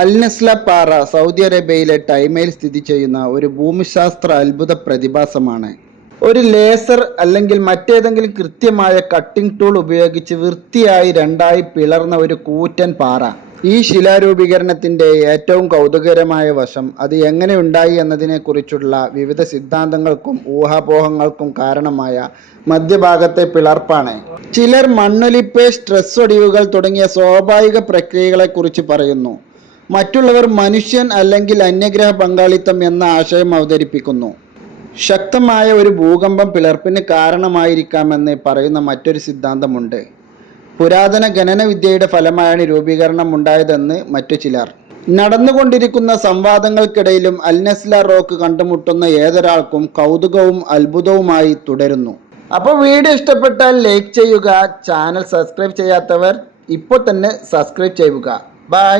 അൽനസ്ല പാറ സൗദി അറേബ്യയിലെ ടൈമയിൽ സ്ഥിതി ചെയ്യുന്ന ഒരു ഭൂമിശാസ്ത്ര അത്ഭുത പ്രതിഭാസമാണ്. ഒരു ലേസർ അല്ലെങ്കിൽ മറ്റേതെങ്കിലും കൃത്യമായ കട്ടിംഗ് ടൂൾ ഉപയോഗിച്ച് വൃത്തിയായി രണ്ടായി പിളർന്ന ഒരു കൂറ്റൻ പാറ. ഈ ശിലാരൂപീകരണത്തിന്റെ ഏറ്റവും കൗതുകരമായ വശം അത് എങ്ങനെ ഉണ്ടായി എന്നതിനെക്കുറിച്ചുള്ള വിവിധ സിദ്ധാന്തങ്ങൾക്കും ഊഹാപോഹങ്ങൾക്കും കാരണമായ മധ്യഭാഗത്തെ പിളർപ്പാണ്. ചിലർ മണ്ണൊലിപ്പ് സ്ട്രെസ് ഒടിവുകൾ തുടങ്ങിയ സ്വാഭാവിക പ്രക്രിയകളെക്കുറിച്ച് പറയുന്നു. മറ്റുള്ളവർ മനുഷ്യൻ അല്ലെങ്കിൽ അന്യഗ്രഹ പങ്കാളിത്തം എന്ന ആശയം അവതരിപ്പിക്കുന്നു. ശക്തമായ ഒരു ഭൂകമ്പം പിളർപ്പിന് കാരണമായിരിക്കാമെന്ന് പറയുന്ന മറ്റൊരു സിദ്ധാന്തമുണ്ട്. പുരാതന ഖനനവിദ്യയുടെ ഫലമായാണ് രൂപീകരണം ഉണ്ടായതെന്ന് മറ്റു ചിലർ. നടന്നുകൊണ്ടിരിക്കുന്ന സംവാദങ്ങൾക്കിടയിലും അൽനസ്ല റോക്ക് കണ്ടുമുട്ടുന്ന ഏതൊരാൾക്കും കൗതുകവും അത്ഭുതവുമായി തുടരുന്നു. അപ്പോൾ വീഡിയോ ഇഷ്ടപ്പെട്ടാൽ ലൈക്ക് ചെയ്യുക ചാനൽ സബ്സ്ക്രൈബ് ചെയ്യാത്തവർ ഇപ്പോൾ തന്നെ സബ്സ്ക്രൈബ് ചെയ്യുക. ബൈ.